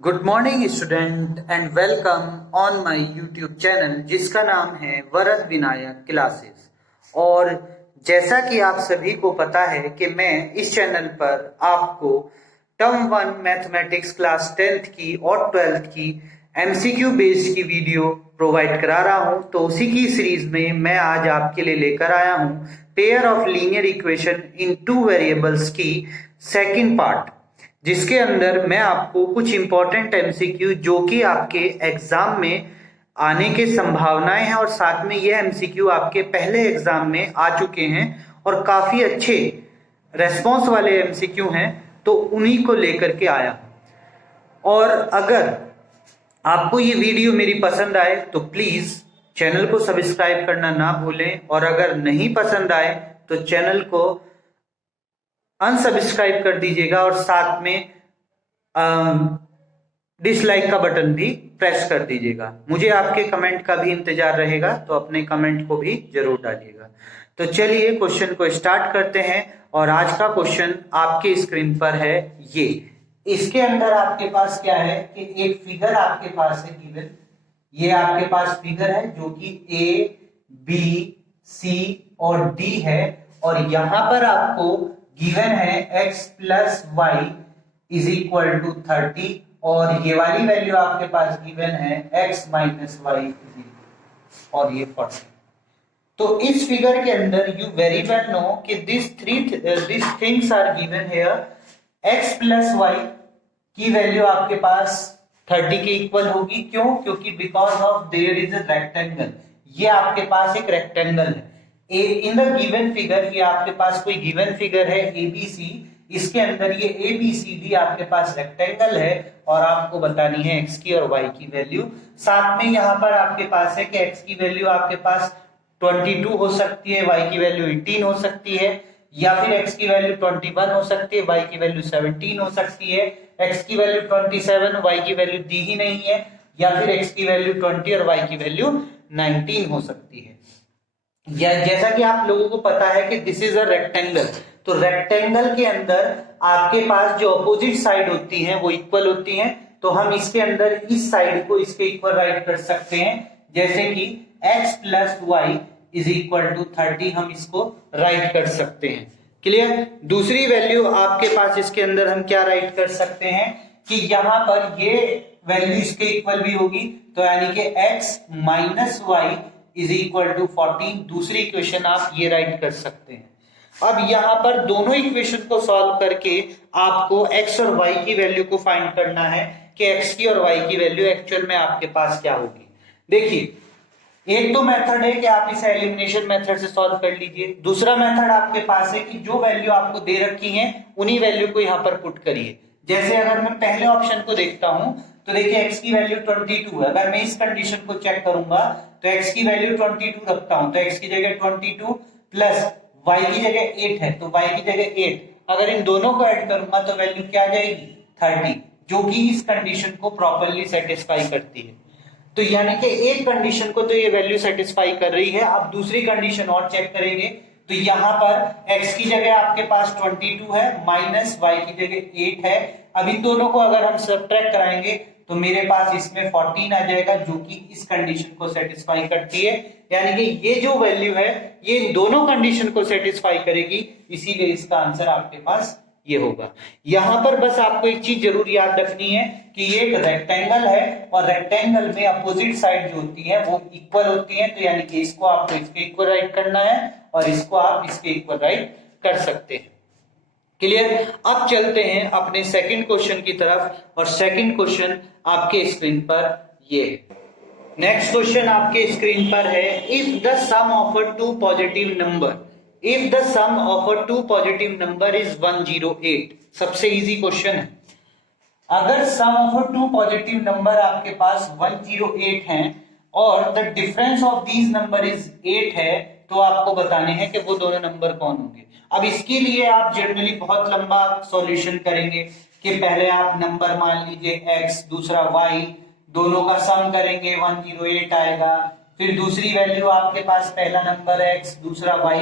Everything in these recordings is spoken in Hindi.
Good morning student and welcome on my YouTube channel जिसका नाम है वरद विनायक क्लासेस। और जैसा कि आप सभी को पता है कि मैं इस चैनल पर आपको टर्म 1 मैथमेटिक्स क्लास 10th की और 12th की एमसीक्यू बेस्ड की वीडियो प्रोवाइड करा रहा हूं। तो उसी की सीरीज में मैं आज आपके लिए लेकर आया हूं pair of linear equation in two variables की सेकंड पार्ट, जिसके अंदर मैं आपको कुछ इंपॉर्टेंट एमसीक्यू जो कि आपके एग्जाम में आने के संभावनाएं हैं और साथ में ये एमसीक्यू आपके पहले एग्जाम में आ चुके हैं और काफी अच्छे रेस्पॉन्स वाले एमसीक्यू हैं, तो उन्हीं को लेकर के आया। और अगर आपको ये वीडियो मेरी पसंद आए तो प्लीज चैनल को सब्सक्राइब करना ना भूलें, और अगर नहीं पसंद आए तो चैनल को अनसब्सक्राइब कर दीजिएगा और साथ में डिसलाइक का बटन भी प्रेस कर दीजिएगा। मुझे आपके कमेंट का भी इंतजार रहेगा, तो अपने कमेंट को भी जरूर डालिएगा। तो चलिए क्वेश्चन को स्टार्ट करते हैं। और आज का क्वेश्चन आपके स्क्रीन पर है ये। इसके अंदर आपके पास क्या है कि एक फिगर आपके पास है गिवन। ये आपके पास फिगर है जो कि ए बी सी और डी है, और यहां पर आपको गिवन है x plus Y is equal to 30, और ये वाली वैल्यू आपके पास गिवन है x माइनस वाई और ये 40। तो इस फिगर के अंदर यू वेरी वेल नो कि this things are given here. x plus Y की वैल्यू आपके पास 30 के इक्वल होगी। क्यों? क्योंकि because of their is a rectangle. ये आपके पास एक रेक्टेंगल है इन द गिवन फिगर। ये आपके पास कोई गिवन फिगर है एबीसी, इसके अंदर ये एबीसीडी आपके पास रेक्टेंगल है, और आपको बतानी है एक्स की और वाई की वैल्यू। साथ में यहाँ पर आपके पास है कि एक्स की वैल्यू आपके पास 22 हो सकती है, वाई की वैल्यू 18 हो सकती है, या फिर एक्स की वैल्यू 21 हो सकती है, वाई की वैल्यू 17 हो सकती है, एक्स की वैल्यू 27, वाई की वैल्यू दी ही नहीं है, या फिर एक्स की वैल्यू 20 और वाई की वैल्यू 19 हो सकती है। या जैसा कि आप लोगों को पता है कि दिस इज अ रेक्टेंगल, तो रेक्टेंगल के अंदर आपके पास जो अपोजिट साइड होती हैं वो इक्वल होती हैं। तो हम इसके अंदर इस साइड को इसके इक्वल राइट कर सकते हैं, जैसे कि x plus Y is equal to 30 हम इसको राइट कर सकते हैं। क्लियर? दूसरी वैल्यू आपके पास इसके अंदर हम क्या राइट कर सकते हैं कि यहां पर ये वैल्यू इसके इक्वल भी होगी, तो यानी कि x minus Y is equal to 14। दूसरी इक्वेशन आप ये राइट कर सकते हैं। अब यहां पर दोनों इक्वेशन को सॉल्व करके आपको x और y की वैल्यू को फाइंड करना है कि x की और y की वैल्यू एक्चुअल में आपके पास क्या होगी। देखिए, एक तो मेथड है कि आप इसे एलिमिनेशन मेथड से सॉल्व कर लीजिए। दूसरा मेथड आपके पास है कि जो वैल्यू आपको दे रखी है उन्हीं वैल्यू को यहां पर पुट करिए। जैसे अगर मैं पहले ऑप्शन को देखता हूं तो देखिए x की वैल्यू 22 है। अगर मैं इस कंडीशन को चेक करूंगा तो x की वैल्यू 22 रखता हूं, तो x की जगह 22 प्लस y की जगह 8 है, तो y की जगह 8। अगर इन दोनों को ऐड करूंगा तो वैल्यू क्या आ जाएगी 30, जो कि इस कंडीशन को प्रॉपर्ली सेटिस्फाई करती है। तो यानी कि एक कंडीशन को तो ये वैल्यू सेटिस्फाई कर रही है। अब दूसरी कंडीशन और चेक करेंगे तो यहां पर x की जगह आपके पास 22 है, माइनस y की जगह 8 है। अब इन दोनों को अगर हम सब्ट्रैक्ट कराएंगे तो मेरे पास इसमें 14 आ जाएगा, जो कि इस कंडीशन को सेटिस्फाई करती है। यानी कि ये जो वैल्यू है ये इन दोनों कंडीशन को सेटिस्फाई करेगी, इसीलिए इसका आंसर आपके पास ये होगा। यहां पर बस आपको एक चीज जरूर याद रखनी है कि ये एक रेक्टेंगल है, और रेक्टेंगल में अपोजिट साइड जो होती है वो इक्वल होती है, तो यानी कि इसको आपको इसके इक्वल राइट करना है और इसको आप इसके इक्वल राइट कर सकते हैं। क्लियर? अब चलते हैं अपने सेकंड क्वेश्चन की तरफ, और सेकंड क्वेश्चन आपके स्क्रीन पर ये है। नेक्स्ट क्वेश्चन आपके स्क्रीन पर है, if the sum of a two positive number, if the sum of a two positive number is 108। सबसे इजी क्वेश्चन है। अगर sum of a two positive number आपके पास 108 हैं और the difference of these number is 8 है, तो आपको बताने हैं कि वो दोनों नंबर कौन होंगे। अब इसके लिए आप जनरली बहुत लंबा सॉल्यूशन करेंगे कि पहले आप नंबर मान लीजिए x, दूसरा y, दोनों का सम करेंगे 108 आएगा। फिर दूसरी वैल्यू आपके पास पहला नंबर x, दूसरा y,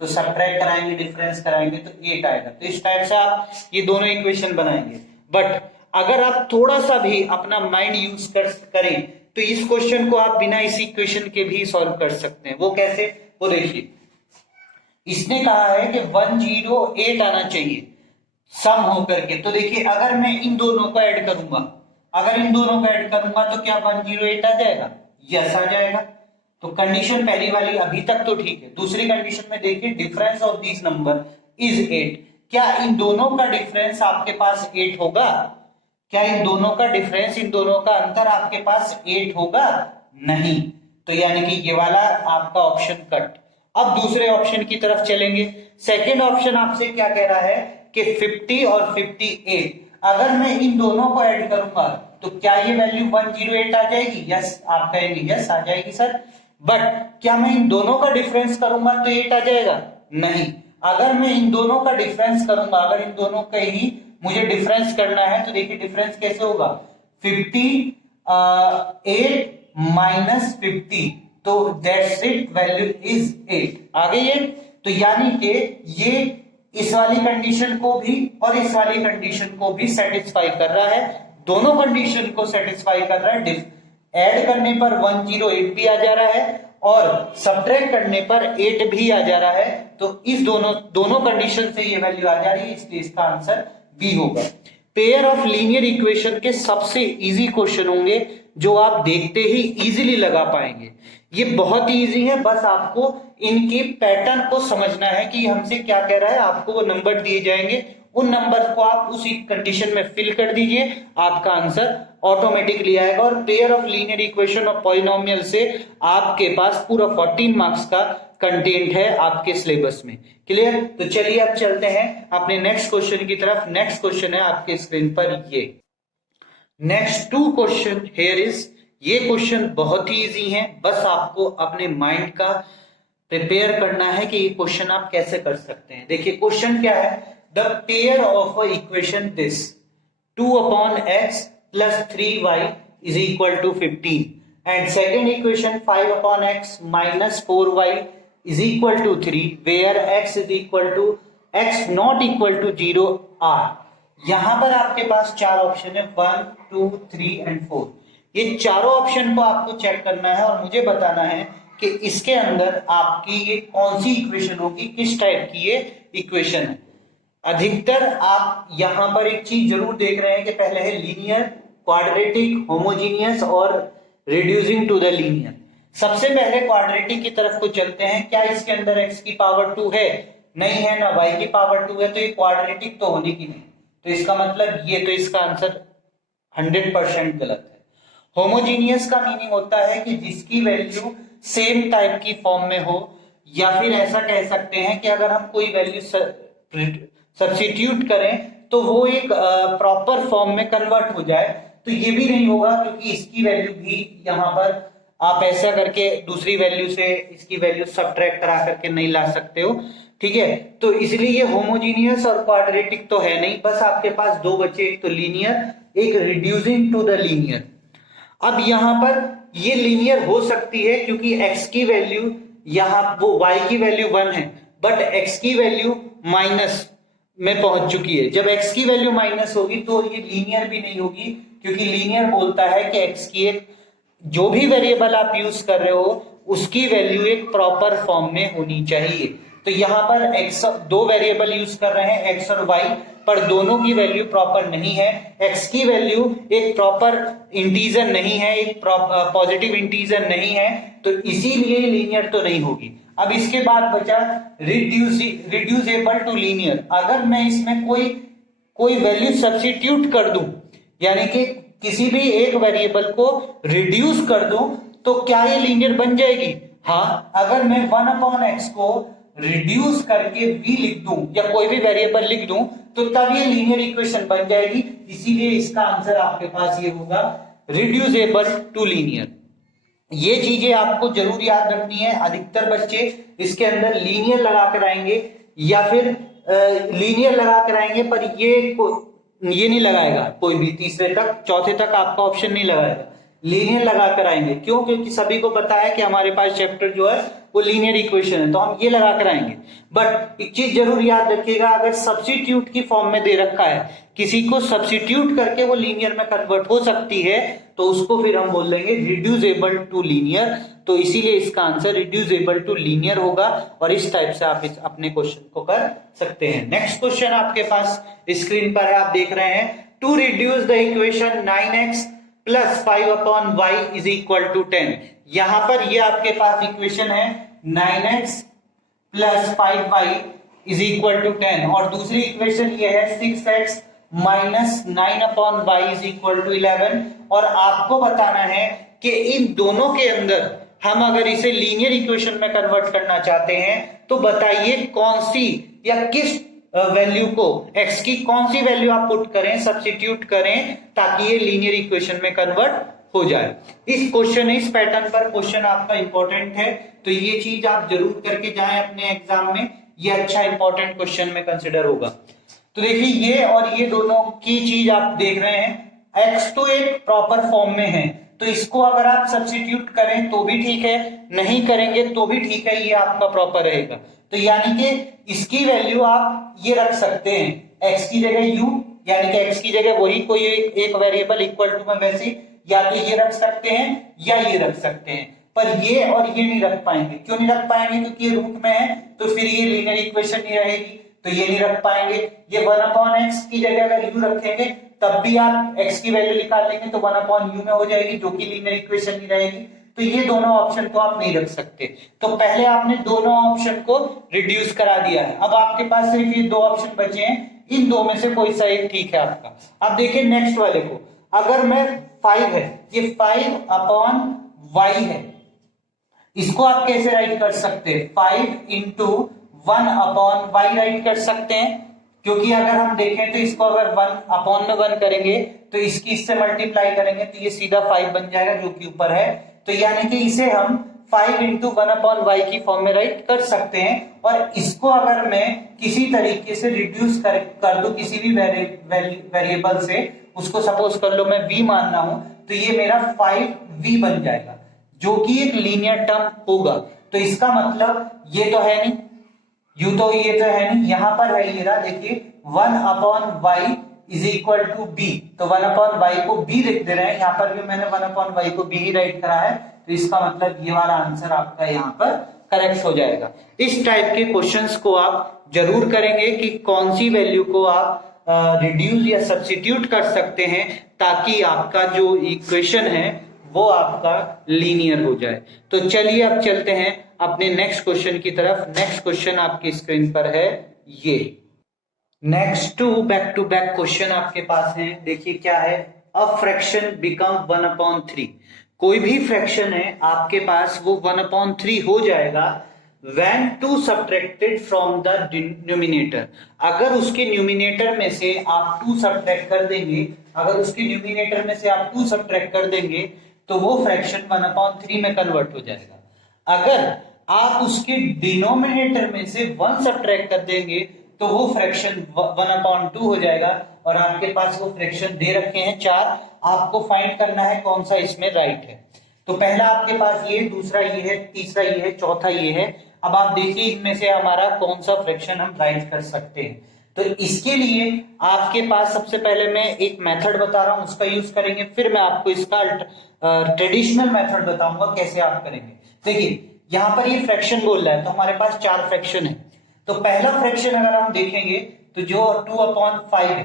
तो सब्ट्रैक्ट कराएंगे, डिफरेंस कराएंगे तो 8 आएगा। तो इस टाइप से आप ये दोनों इक्वेशन बनाएंगे। बट अगर आप थोड़ा सा भी अपना माइंड यूज करें तो इस क्वेश्चन को आप बिना इस इक्वेशन के भी सॉल्व कर सकते हैं। वो कैसे, वो देखिए, इसने कहा है कि 108 आना चाहिए सम होकर के। तो देखिए अगर मैं इन दोनों को ऐड करूंगा, अगर इन दोनों को ऐड करूंगा तो क्या 108 आ जाएगा? यस आ जाएगा। तो कंडीशन पहली वाली अभी तक तो ठीक है। दूसरी कंडीशन में देखिए, difference of this number is 8। क्या इन दोनों का डिफरेंस आपके पास 8 होगा? क्या इन दोनों का डिफरेंस, इन दोनों का अंतर आपके पास 8 होगा? नहीं। तो यानी कि ये वाला आपका ऑप्शन कट। अब दूसरे ऑप्शन की तरफ चलेंगे। सेकेंड ऑप्शन आपसे क्या कह रहा है कि 50 और 58, अगर मैं इन दोनों को ऐड करूंगा तो क्या ये वैल्यू 108 आ जाएगी? यस, आप कहेंगे यस आ जाएगी सर। बट क्या मैं इन दोनों का डिफरेंस करूंगा तो 8 आ जाएगा? नहीं। अगर मैं इन दोनों का डिफरेंस करूंगा, अगर इन दोनों का ही मुझे डिफरेंस करना है तो देखिए डिफरेंस कैसे होगा, 58 माइनस 50, तो दैट्स इट, वैल्यू इज 8 आ गई है। तो यानी कि ये इस वाली कंडीशन को भी और इस वाली कंडीशन को भी सेटिस्फाई कर रहा है, दोनों कंडीशन को सेटिस्फाई कर रहा है। ऐड करने पर 108 भी आ जा रहा है और सब्ट्रैक्ट करने पर 8 भी आ जा रहा है। तो इस दोनों कंडीशन से ये वैल्यू आ जा रही है, इसलिए इसका आंसर बी होगा। पेयर ऑफ लीनियर इक्वेशन के सबसे इजी क्वेश्चन होंगे जो आप देखते ही इजीली लगा पाएंगे। ये बहुत ही इजी है, बस आपको इनके पैटर्न को समझना है कि हमसे क्या कह रहा है। आपको वो नंबर दिए जाएंगे, उन नंबर को आप उसी कंडीशन में फिल कर दीजिए, आपका आंसर ऑटोमेटिकली आएगा। और पेयर ऑफ लीनियर इक्वेशन और पॉलिनोमियल से आपके पास पूरा 14 मार्क्स का कंटेंट है आपके सिलेबस में। क्लियर? तो चलिए अब चलते हैं अपने नेक्स्ट क्वेश्चन की तरफ। नेक्स्ट क्वेश्चन है आपके स्क्रीन पर ये। Next 2 question here is. ये क्वेश्चन बहुत ही इजी है, बस आपको अपने माइंड का प्रिपेयर करना है कि ये क्वेश्चन आप कैसे कर सकते हैं। देखिए क्वेश्चन क्या है, the pair of a equation this 2/x plus 3y is equal to 15 and second equation 5/x minus 4y is equal to 3 where x is equal to x not equal to 0 are। यहां पर आपके पास 4 ऑप्शन है, 1 2 3 एंड 4। ये चारों ऑप्शन को आपको चेक करना है और मुझे बताना है कि इसके अंदर आपकी ये कौन सी इक्वेशन होगी, किस टाइप की ये इक्वेशन है। अधिकतर आप यहां पर एक चीज जरूर देख रहे हैं कि पहले है लीनियर, क्वाड्रेटिक, होमोजीनियस और रिड्यूसिंग टू द लीनियर। सबसे पहले क्वाड्रेटिक की तरफ को चलते हैं। क्या इसके अंदर x की पावर 2 है? नहीं है ना, y की पावर 2 है, तो ये क्वाड्रेटिक तो होने की नहीं। तो इसका मतलब ये, तो इसका आंसर 100% गलत है। होमोजीनियस का मीनिंग होता है कि जिसकी वैल्यू सेम टाइप की फॉर्म में हो, या फिर ऐसा कह सकते हैं कि अगर हम कोई वैल्यू सब्स्टिट्यूट करें तो वो एक प्रॉपर फॉर्म में कन्वर्ट हो जाए। तो ये भी नहीं होगा क्योंकि इसकी वैल्यू भी यहाँ पर आप ऐसा करके दूसरी वैल्यू से इसकी वैल्यू सब्ट्रैक्ट करा करके नहीं ला सकते हो, ठीक है। तो इसलिए ये होमोजीनियस और क्वाड्रेटिक तो है नहीं, बस आपके पास 2 बचे, एक तो लीनियर, एक रिड्यूसिंग टू द लीनियर। अब यहां पर ये लीनियर हो सकती है क्योंकि x की वैल्यू यहां, वो y की वैल्यू 1 है, बट x की वैल्यू माइनस में पहुंच चुकी है। जब x की वैल्यू माइनस होगी तो ये लीनियर भी नहीं होगी, क्योंकि लीनियर बोलता है कि x की एक, जो भी वेरिएबल आप यूज कर रहे हो उसकी वैल्यू एक प्रॉपर फॉर्म में होनी चाहिए। तो यहाँ पर x, 2 वेरिएबल यूज कर रहे हैं x और y, पर दोनों की वैल्यू प्रॉपर नहीं है। x की वैल्यू एक प्रॉपर इंटीजर नहीं है, एक पॉजिटिव इंटीजर नहीं है, तो इसीलिए लीनियर तो नहीं होगी। अब इसके बाद बचा रिड्यूसेबल टू लीनियर। अगर मैं इसमें कोई वैल्यू सब्स्टिट्यूट कर दूं, यानी कि किसी भी एक वेरिएबल को रिड्यूस कर दूं, तो क्या ये लीनियर बन जाएगी? हाँ, अगर मैं 1/x को रिड्यूस करके b लिख दूं या कोई भी वेरिएबल लिख दूं तो तब ये लीनियर इक्वेशन बन जाएगी। इसीलिए इसका आंसर आपके पास ये होगा, रिड्यूसेबल टू लीनियर। ये चीजें आपको जरूर याद रखनी है। अधिकतर बच्चे इसके अंदर लीनियर लगा कर आएंगे या फिर लीनियर लगा कर आएंगे, पर ये नहीं लगाएगा कोई भी, तीसरे तक चौथे तक आपका ऑप्शन नहीं लगाएगा, लीनियर लगा कर आएंगे। क्यों? क्योंकि सभी को पता है कि हमारे पास चैप्टर जो है वो लीनियर इक्वेशन है, तो हम ये लगा कर आएंगे। बट एक चीज जरूर याद रखिएगा, अगर सब्स्टिट्यूट की फॉर्म में दे रखा है, किसी को सब्स्टिट्यूट करके वो लीनियर में कन्वर्ट हो सकती है, तो उसको फिर हम बोल देंगे रिड्यूसेबल टू लीनियर। तो इसीलिए इसका आंसर रिड्यूसेबल टू लीनियर होगा, और इस टाइप से आप इस अपने क्वेश्चन को कर सकते हैं। नेक्स्ट क्वेश्चन आपके पास स्क्रीन पर है, आप देख रहे हैं, to reduce the equation 9x plus 5/y is equal to 10। यहां पर ये आपके पास इक्वेशन है 9x plus 5y is equal to 10, और दूसरी इक्वेशन ये है 6x minus 9/y is equal to 11। और आपको बताना है कि इन दोनों के अंदर हम अगर इसे लीनियर इक्वेशन में कन्वर्ट करना चाहते हैं, तो बताइए कौन सी या किस वैल्यू को, x की कौन सी वैल्यू आप पुट करें, सब्स्टिट्यूट करें, ताकि ये लीनियर इक्वेशन में कन्वर्ट हो जाए। इस क्वेश्चन, इस पैटर्न पर क्वेश्चन आपका इंपॉर्टेंट है, तो ये चीज आप जरूर करके जाएं अपने एग्जाम में, ये अच्छा इंपॉर्टेंट क्वेश्चन में कंसिडर होगा। तो देखिए ये और ये दोनों की चीज आप देख रहे हैं, x तो एक प्रॉपर फॉर्म में है, तो इसको अगर आप सब्स्टिट्यूट करें तो भी ठीक है, नहीं करेंगे तो भी ठीक है, ये आपका प्रॉपर रहेगा। तो यानी कि इसकी वैल्यू आप ये रख सकते हैं, x की जगह u, यानी कि x की जगह वही कोई एक वेरिएबल इक्वल टू में वैसे या तो ये रख सकते हैं या ये रख सकते हैं, पर ये और ये नहीं रख पाएंगे। क्यों नहीं रख पाएंगे? क्योंकि ये रूट में है, तो फिर ये लीनियर इक्वेशन नहीं रहेगी, तो ये नहीं रख पाएंगे। ये 1/x की जगह अगर u रखेंगे तब भी आप x की वैल्यू निकाल लेंगे तो 1/u में हो जाएगी, जो कि लीनियर इक्वेशन नहीं रहेगी। तो ये दोनों ऑप्शन को आप नहीं रख सकते। तो पहले आपने दोनों ऑप्शन को रिड्यूस करा दिया है, अब आपके पास सिर्फ ये दो ऑप्शन बचे हैं, इन दो में से कोई सा एक ठीक है आपका। अब देखिए नेक्स्ट वाले को, अगर मैं 5 है, ये 5/y है, इसको आप कैसे राइट कर सकते हैं? 5 इंटू 1/y राइट कर सकते हैं, क्योंकि अगर हम देखें तो इसको अगर 1/1 करेंगे तो इसकी इससे मल्टीप्लाई करेंगे तो ये सीधा 5 बन जाएगा, जो कि ऊपर है। तो यानी कि इसे हम 5 इंटू 1/y की फॉर्म में राइट कर सकते हैं। और इसको अगर मैं किसी तरीके से रिड्यूस कर दूं किसी भी वेरिएबल से, उसको सपोज कर लो मैं v मानना हूं, तो ये मेरा 5v बन जाएगा, जो कि एक लीनियर टर्म होगा। तो इसका मतलब ये तो है नहीं, यू तो ये तो है नहीं, यहां पर है ये रहा, देखिए 1/y is equal to b, तो 1/y को b लिख दे रहे हैं, यहां पर भी मैंने 1/y को b ही राइट करा है, तो इसका मतलब ये वाला आंसर आपका यहां पर करेक्ट हो जाएगा। इस टाइप के क्वेश्चंस को आप जरूर करेंगे कि कौन सी वैल्यू को आप रिड्यूस या सब्स्टिट्यूट कर सकते हैं, ताकि आपका जो इक्वेशन है वो आपका लीनियर हो जाए। तो चलिए अब चलते हैं अपने नेक्स्ट क्वेश्चन की तरफ। नेक्स्ट क्वेश्चन आपकी स्क्रीन पर है, ये next back to back question आपके पास है। देखिए क्या है, अ फ्रैक्शन बिकम 1/3। कोई भी फ्रैक्शन है आपके पास, वो 1/3 हो जाएगा when 2 subtracted from the numerator. अगर उसके न्यूमिनेटर में से आप 2 सब्ट्रैक्ट कर देंगे, अगर उसके न्यूमिनेटर में से आप 2 सब्ट्रैक्ट कर देंगे तो वो फ्रैक्शन 1/3 में कन्वर्ट हो जाएगा। अगर आप उसके डिनोमिनेटर में से 1 सब्ट्रैक्ट कर देंगे तो वो फ्रैक्शन 1/2 हो जाएगा। और आपके पास वो फ्रैक्शन दे रखे हैं 4, आपको फाइंड करना है कौन सा इसमें राइट है। तो पहला आपके पास ये, दूसरा ये है, तीसरा ये है, चौथा ये है। अब आप देखिए इनमें से हमारा कौन सा फ्रैक्शन हम राइट कर सकते हैं। तो इसके लिए आपके पास सबसे पहले मैं एक मेथड बता रहा हूं, उसका यूज करेंगे, फिर मैं आपको इसका ट्रेडिशनल मेथड बताऊंगा कैसे आप करेंगे। देखिए यहाँ पर ये फ्रैक्शन बोल रहा है, तो हमारे पास 4 फ्रैक्शन है। तो पहला फ्रैक्शन अगर हम देखेंगे तो जो 2/5 है,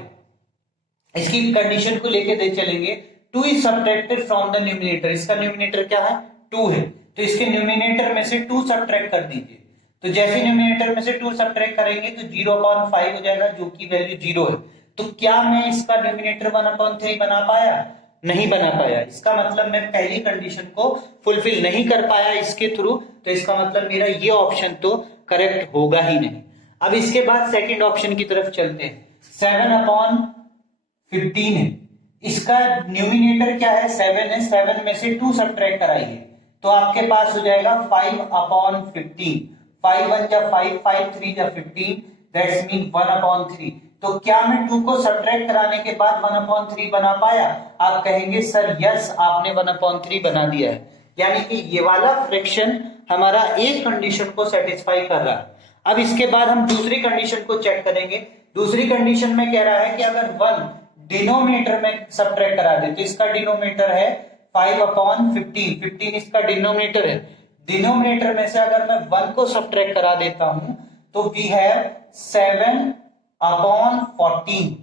इसकी कंडीशन को लेके दे चलेंगे, 2 is subtracted from the numerator. इसका न्यूमिनेटर क्या है? 2 है, तो इसके न्यूमिनेटर में से 2 सब्ट्रैक्ट कर दीजिए। तो जैसे न्यूमिनेटर में से 2 सब्ट्रैक्ट करेंगे तो 0/5 हो जाएगा, जो की वैल्यू 0 है। तो क्या मैं इसका न्यूमिनेटर 1/3 बना पाया? नहीं बना पाया। इसका मतलब मैं पहली कंडीशन को फुलफिल नहीं कर पाया इसके थ्रू, तो इसका मतलब मेरा ये ऑप्शन तो करेक्ट होगा ही नहीं। अब इसके बाद सेकंड ऑप्शन की तरफ चलते हैं। 7/15 है, इसका न्यूमिनेटर क्या है? 7 है, 7 में से 2 सब्ट्रैक्ट कराइए तो आपके पास हो जाएगा 5/15। 5 1 जा 5, 5 3 जा 15, दैट्स मीन 1/3। तो क्या मैं 2 को सब्ट्रैक्ट कराने के बाद 1/3 बना पाया? आप कहेंगे सर यस, आपने 1/3 बना दिया है। यानी कि ये वाला फ्रैक्शन हमारा एक कंडीशन को सेटिस्फाई कर रहा है। अब इसके बाद हम दूसरी कंडीशन को चेक करेंगे। दूसरी कंडीशन में कह रहा है कि अगर 1 डिनोमिनेटर में सब्ट्रैक्ट करा दे, तो इसका डिनोमिनेटर है 5/15, 15 इसका डिनोमिनेटर है। डिनोमिनेटर में से अगर मैं 1 को सब्ट्रैक्ट करा देता हूं तो वी हैव 7/14।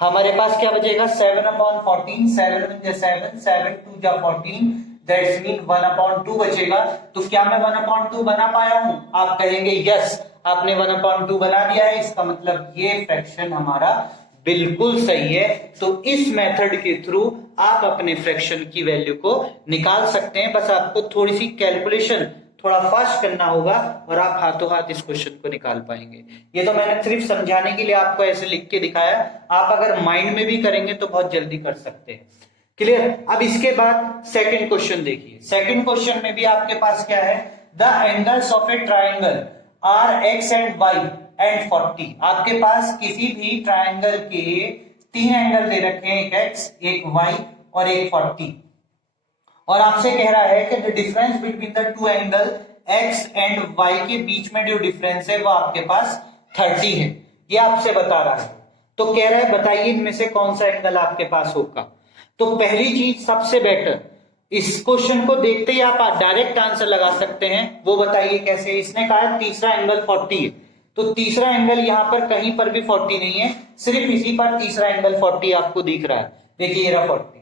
हमारे पास क्या बचेगा? 7/14, 7 1 7, 7 2 14, दैट्स मीन 1/2 बचेगा। तो क्या मैं 1/2 बना पाया हूं? आप कहेंगे यस, आपने 1/2 बना दिया है, इसका मतलब ये फ्रैक्शन हमारा बिल्कुल सही है। तो इस मेथड के थ्रू आप अपने फ्रैक्शन की वैल्यू को निकाल सकते हैं। बस आपको थोड़ी सी कैलकुलेशन थोड़ा फास्ट करना होगा और आप हाथों हाथ इस क्वेश्चन को निकाल पाएंगे। ये तो मैंने सिर्फ समझाने के लिए आपको ऐसे लिख के दिखाया, आप अगर माइंड में भी करेंगे तो बहुत जल्दी कर सकते हैं। क्लियर? अब इसके बाद सेकंड क्वेश्चन देखिए। सेकंड क्वेश्चन में भी आपके पास क्या है? The angles of a triangle are X and Y and 40। आपके पास किसी भी ट्राइंगल के 3 एंगल दे रखे हैं, एक एक्स, एक वाई और एक 40, और आपसे कह रहा है कि the difference between the two angle X and Y के बीच में जो डिफरेंस है वो आपके पास 30 है, ये आपसे बता रहा है। तो कह रहा है बताइए इनमें से कौन सा एंगल आपके पास होगा। तो पहली चीज सबसे बेटर, इस क्वेश्चन को देखते ही आप डायरेक्ट आंसर लगा सकते हैं। वो बताइए कैसे? इसने कहा है तीसरा एंगल 40 है, तो तीसरा एंगल यहां पर कहीं पर भी 40 नहीं है, सिर्फ इसी पर तीसरा एंगल 40 आपको दिख रहा है। देखिए ये रहा 40,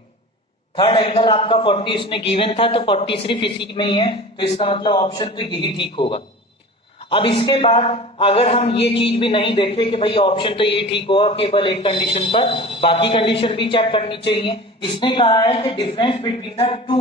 थर्ड एंगल आपका 40 इसने गिवन था, तो 40 सिर्फ इसी में ही है, तो इसका मतलब ऑप्शन तो यही ठीक होगा। अब इसके बाद अगर हम ये चीज भी नहीं देखें कि भाई ऑप्शन तो ये ठीक होगा केवल एक कंडीशन पर, बाकी कंडीशन भी चेक करनी चाहिए। इसने कहा है कि difference between the two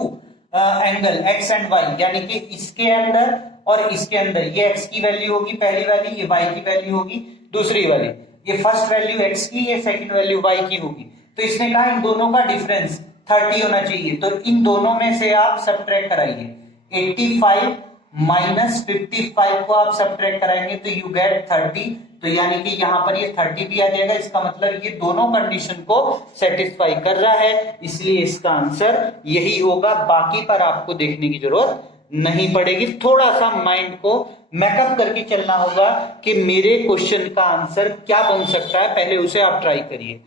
angle X and Y, यानी कि इसके अंदर और इसके अंदर, ये एक्स की वैल्यू होगी पहली वाली, ये वाई की वैल्यू होगी दूसरी वाली, ये फर्स्ट वैल्यू एक्स की, ये सेकंड वैल्यू वाई की होगी। तो इसने कहा इन दोनों का डिफरेंस 30 होना चाहिए, तो इन दोनों में से आप सब्ट्रैक्ट कराइए। 85 माइनस 55 को आप सब्ट्रैक्ट कराएंगे तो यू गेट 30, तो यानी कि यहां पर ये 30 भी आ जाएगा। इसका मतलब ये दोनों कंडीशन को सेटिस्फाई कर रहा है, इसलिए इसका आंसर यही होगा। बाकी पर आपको देखने की जरूरत नहीं पड़ेगी। थोड़ा सा माइंड को मैकअप करके चलना होगा कि मेरे क्वेश्चन का आंसर क्या बन सकता है, पहले उसे आप ट्राई करिए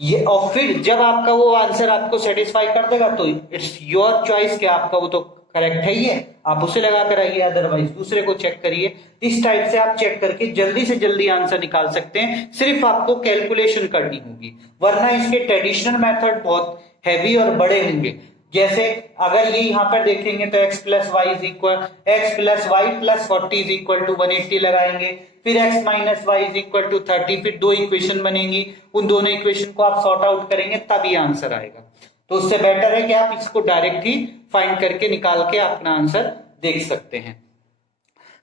ये, और फिर जब आपका वो आंसर आपको सेटिस्फाई कर देगा तो इट्स योर चॉइस कि आपका वो तो करेक्ट है ही है, आप उसे लगा कर आइए, अदरवाइज दूसरे को चेक करिए। इस टाइप से आप चेक करके जल्दी से जल्दी आंसर निकाल सकते हैं, सिर्फ आपको कैलकुलेशन करनी होगी, वरना इसके ट्रेडिशनल मेथड बहुत हैवी और बड़े होंगे। जैसे अगर ये यहां पर देखेंगे तो x plus Y is equal X plus Y plus 40 is equal to 180 लगाएंगे, फिर x minus Y is equal to 30, फिर दो इक्वेशन बनेंगी, उन दोनों इक्वेशन को आप सॉर्ट आउट करेंगे तभी आंसर आएगा। तो उससे बेटर है कि आप इसको डायरेक्ट ही फाइंड करके निकाल के अपना आंसर देख सकते हैं।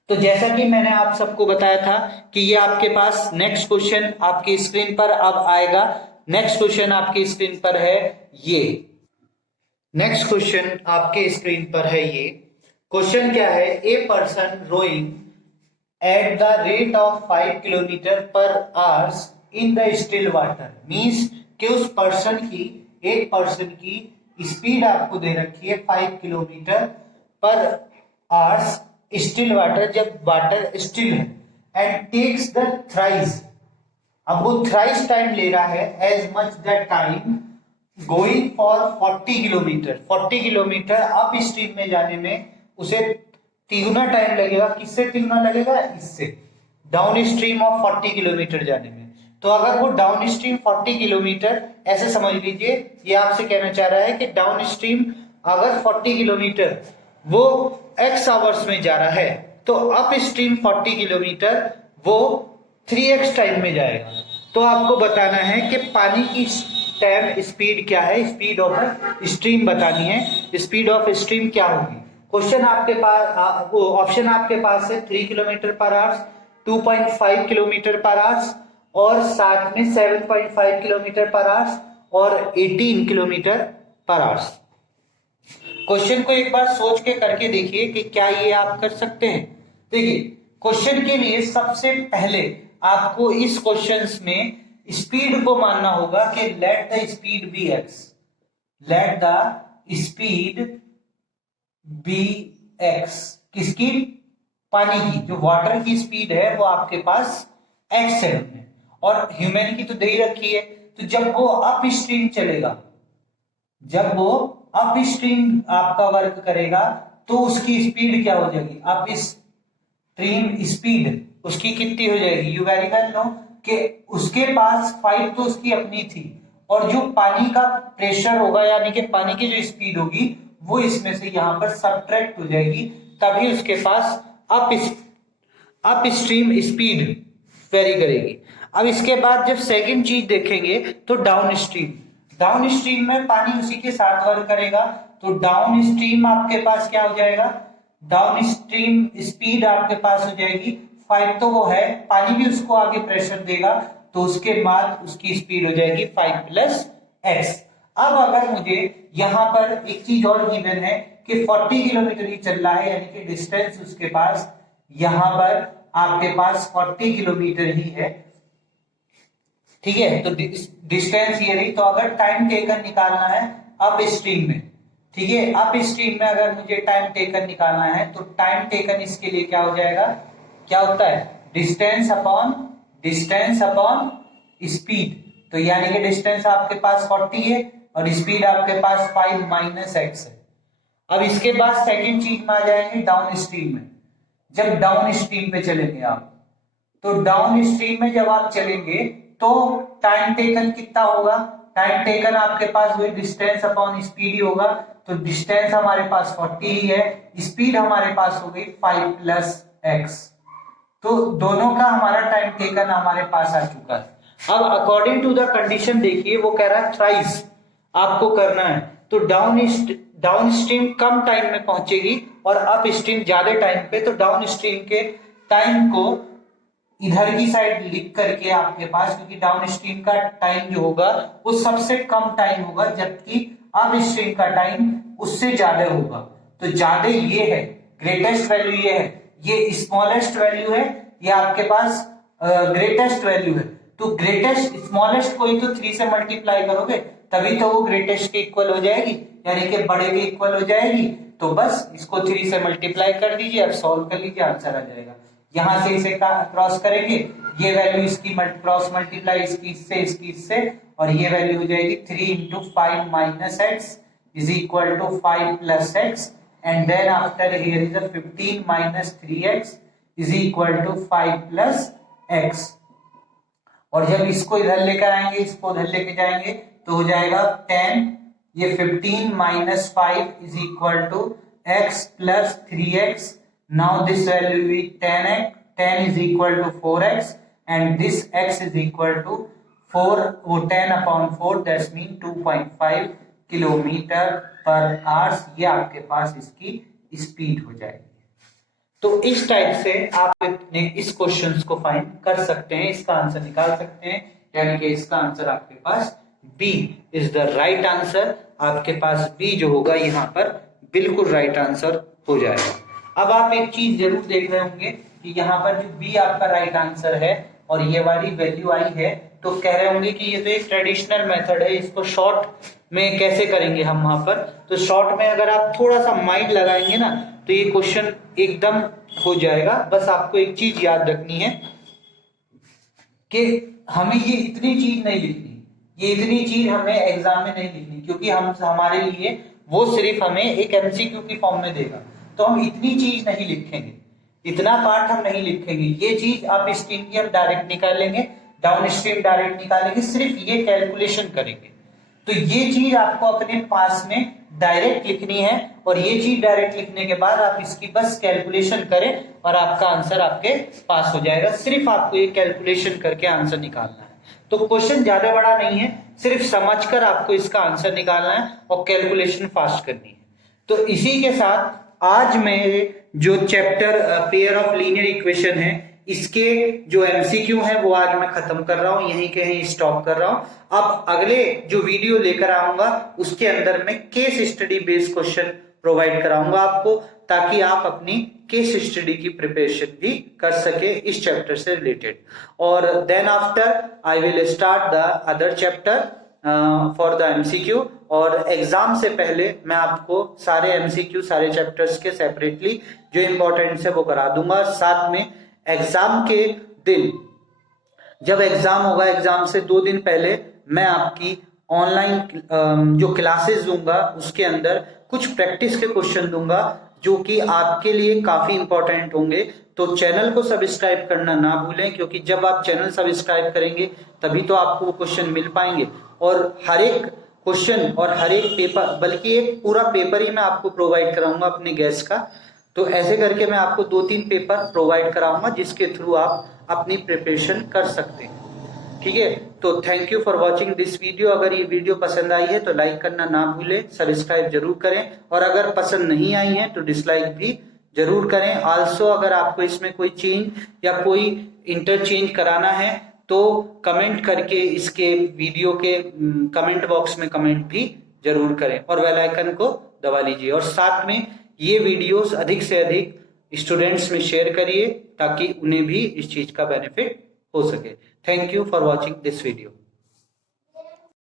तो जैसा कि मैंने आप सबको बताया था कि ये आपके पास नेक्स्ट क्वेश्चन आपकी स्क्रीन पर अब आएगा। नेक्स्ट क्वेश्चन आपकी स्क्रीन पर है ये, नेक्स्ट क्वेश्चन आपके स्क्रीन पर है ये। क्वेश्चन क्या है? A person rowing at the rate of 5 kilometre per hours in the still water, means कि उस पर्सन की, एक पर्सन की स्पीड आपको दे रखी है 5 kilometre per hours still water, जब वाटर स्टिल है, एंड टेक्स द थ्राइस, अब वो थ्राइस टाइम ले रहा है, as much that time going for 40 kilometre, 40 kilometre upstream में जाने में उसे तिगुना टाइम लगेगा। किससे तिगुना लगेगा? इससे, डाउन स्ट्रीम ऑफ 40 किलोमीटर जाने में। तो अगर वो डाउन स्ट्रीम 40 किलोमीटर, ऐसे समझ लीजिए ये आपसे कहना चाह रहा है कि डाउन स्ट्रीम अगर 40 किलोमीटर वो x आवर्स में जा रहा है, तो अप स्ट्रीम 40 किलोमीटर वो 3x टाइम में जाएगा। तो आपको बताना है कि पानी की टाइम स्पीड क्या है, स्पीड ऑफ स्ट्रीम बतानी है, स्पीड ऑफ स्ट्रीम क्या होगी। क्वेश्चन आपके पास, वो ऑप्शन आपके पास है 3 kilometre per hours, 2.5 kilometre per hours और साथ में 7.5 किलोमीटर पर आवर्स और 18 किलोमीटर पर आवर्स। क्वेश्चन को एक बार सोच के करके देखिए कि क्या ये आप कर सकते हैं। देखिए क्वेश्चन के लिए सबसे पहले आपको इस क्वेश्चंस में स्पीड को मानना होगा कि let the speed be X, let the speed be X, किसकी? पानी की, जो वाटर की स्पीड है वो आपके पास x है, और ह्यूमन की तो दे ही रखी है। तो जब वो अप स्ट्रीम चलेगा, जब वो अप स्ट्रीम आपका वर्क करेगा तो उसकी स्पीड क्या हो जाएगी? अप स्ट्रीम स्पीड उसकी कितनी हो जाएगी? यू वेरी वेल नो कि उसके पास 5 तो उसकी अपनी थी, और जो पानी का प्रेशर होगा यानी कि पानी की जो स्पीड होगी वो इसमें से यहां पर सबट्रैक्ट हो जाएगी, तभी उसके पास अप स्ट्रीम स्पीड वेरी करेगी। अब इसके बाद जब सेकंड चीज देखेंगे तो डाउन स्ट्रीम, डाउन स्ट्रीम में पानी उसी के साथ वर्क करेगा, तो डाउन स्ट्रीम आपके पास क्या हो जाएगा? डाउन स्ट्रीम स्पीड आपके पास हो जाएगी 5 तो वो है, पानी भी उसको आगे प्रेशर देगा, तो उसके बाद उसकी स्पीड हो जाएगी 5 प्लस एक्स। अब अगर मुझे यहां पर एक चीज और गिवन है कि 40 किलोमीटर ही चल रहा है, यानी कि डिस्टेंस उसके पास यहां पर आपके पास 40 किलोमीटर ही है, ठीक है। तो डिस्टेंस ये रही, तो अगर टाइम टेकन निकालना है अप स्ट्रीम में, ठीक है, अप स्ट्रीम में अगर मुझे टाइम टेकन निकालना है तो टाइम टेकन इसके लिए क्या हो जाएगा? क्या होता है? Distance upon speed. तो यानी कि डिस्टेंस आपके पास 40 है और स्पीड आपके पास 5 माइनस एक्स है। अब इसके बाद सेकंड चीज में आ जाएंगे डाउन स्ट्रीम में। जब डाउन स्ट्रीम पे चलेंगे आप, तो डाउन स्ट्रीम में जब आप चलेंगे तो टाइम टेकन कितना होगा? टाइम टेकन आपके पास वही डिस्टेंस अपॉन स्पीड ही होगा, तो डिस्टेंस हमारे पास 40 ही है, स्पीड हमारे पास हो गई 5 प्लस एक्स। तो दोनों का हमारा टाइम टेकन हमारे पास आ चुका है। अब अकॉर्डिंग टू द कंडीशन देखिए, वो कह रहा है थ्राइस आपको करना है, तो डाउन स्ट्रीम कम टाइम में पहुंचेगी और अप स्ट्रीम ज्यादा टाइम पे, तो डाउन स्ट्रीम के टाइम को इधर की साइड लिख करके आपके पास, क्योंकि डाउन स्ट्रीम का टाइम जो होगा वो सबसे कम टाइम होगा, जबकि अप स्ट्रीम का टाइम उससे ज्यादा होगा। तो ज्यादा ये है, ग्रेटेस्ट वैल्यू ये है, ये स्मॉलेस्ट वैल्यू है, ये आपके पास ग्रेटेस्ट वैल्यू है। तो ग्रेटेस्ट स्मॉलेस्ट को ही तो 3 से मल्टीप्लाई करोगे तभी तो वो ग्रेटेस्ट के इक्वल हो जाएगी, यानी कि बड़े के इक्वल हो जाएगी। तो बस इसको 3 से मल्टीप्लाई कर दीजिए, अब सॉल्व कर लीजिए, आंसर आ जाएगा। यहां से इसे क्रॉस करेंगे, ये वैल्यू इसकी क्रॉस मल्टीप्लाई इसकी इससे, और ये वैल्यू हो जाएगी 3 into 5 minus X is equal to 5 plus X, and then after here is 15 minus 3x is equal to 5 plus X. और जब इसको इधर लेकर आएंगे, इसको उधर लेके जाएंगे, तो हो जाएगा 10, ये 15 minus 5 is equal to x plus 3x। Now this value is 10x, 10 is equal to 4x, and this x is equal to 4, वो 10 upon 4, that's mean 2.5 kilometre per hours, ये आपके पास इसकी स्पीड हो जाएगी। तो इस टाइप से आप अपने इस क्वेश्चन को फाइंड कर सकते हैं, इसका आंसर निकाल सकते हैं, यानी कि इसका आंसर आपके पास B is the right answer. आपके पास बी जो होगा यहाँ पर बिल्कुल राइट आंसर हो जाएगा। अब आप एक चीज जरूर देख रहे होंगे कि यहाँ पर जो बी आपका राइट आंसर है और ये वाली वैल्यू आई है, तो कह रहे होंगे कि ये तो एक ट्रेडिशनल मेथड है, इसको शॉर्ट में कैसे करेंगे हम वहां पर। तो शॉर्ट में अगर आप थोड़ा सा माइंड लगाएंगे ना तो ये क्वेश्चन एकदम हो जाएगा। बस आपको एक चीज याद रखनी है कि हमें ये इतनी चीज नहीं लिखनी, ये इतनी चीज हमें एग्जाम में नहीं लिखनी, क्योंकि हम हमारे लिए वो सिर्फ हमें एक एमसीक्यू की फॉर्म में देगा, तो हम इतनी चीज नहीं लिखेंगे, इतना पार्ट हम नहीं लिखेंगे। ये चीज अप स्ट्रीम की हम डायरेक्ट निकालेंगे, डाउन स्ट्रीम डायरेक्ट निकालेंगे, सिर्फ ये कैलकुलेशन करेंगे। तो ये चीज आपको अपने पास में डायरेक्ट लिखनी है, और ये चीज डायरेक्ट लिखने के बाद आप इसकी बस कैलकुलेशन करें और आपका आंसर आपके पास हो जाएगा। सिर्फ आपको ये कैलकुलेशन करके आंसर निकालना है। तो क्वेश्चन ज्यादा बड़ा नहीं है, सिर्फ समझकर आपको इसका आंसर निकालना है और कैलकुलेशन फास्ट करनी है। तो इसी के साथ आज मेरे जो chapter pair of linear equation है, इसके जो एमसीक्यू है वो आज मैं खत्म कर रहा हूं, यहीं कहीं स्टॉप कर रहा हूं। अब अगले जो वीडियो लेकर आऊंगा उसके अंदर मैं case study based question provide कराऊंगा आपको, ताकि आप अपनी केस स्टडी की प्रिपरेशन भी कर सके इस चैप्टर से रिलेटेड। और then after I will start the other chapter for the MCQ. और एग्जाम से पहले मैं आपको सारे एमसीक्यू सारे चैप्टर्स के सेपरेटली जो इंपॉर्टेंट है वो करा दूंगा। साथ में एग्जाम के दिन, जब एग्जाम होगा, एग्जाम से 2 दिन पहले मैं आपकी ऑनलाइन जो क्लासेस दूंगा उसके अंदर कुछ प्रैक्टिस के क्वेश्चन दूंगा जो कि आपके लिए काफी इंपॉर्टेंट होंगे। तो चैनल को सब्सक्राइब करना ना भूलें, क्योंकि जब आप चैनल सब्सक्राइब करेंगे तभी तो आपको वो क्वेश्चन मिल पाएंगे। और हर एक क्वेश्चन और हर एक पेपर, बल्कि एक पूरा पेपर ही मैं आपको प्रोवाइड कराऊंगा अपने गैस का। तो ऐसे करके मैं आपको 2-3 पेपर प्रोवाइड कराऊंगा जिसके थ्रू आप अपनी प्रिपरेशन कर सकते हैं। ठीक है, तो thank you for watching this video. अगर ये वीडियो पसंद आई है तो लाइक करना ना भूलें, सब्सक्राइब जरूर करें, और अगर पसंद नहीं आई है तो डिसलाइक भी जरूर करें। आल्सो अगर आपको इसमें कोई चेंज या कोई इंटरचेंज कराना है तो कमेंट करके इसके वीडियो के कमेंट बॉक्स में कमेंट भी जरूर करें, और बेल आइकन को दबा लीजिए। और साथ में ये वीडियोस अधिक से अधिक स्टूडेंट्स में शेयर करिए ताकि उन्हें भी इस चीज का बेनिफिट हो सके। Thank you for watching this video.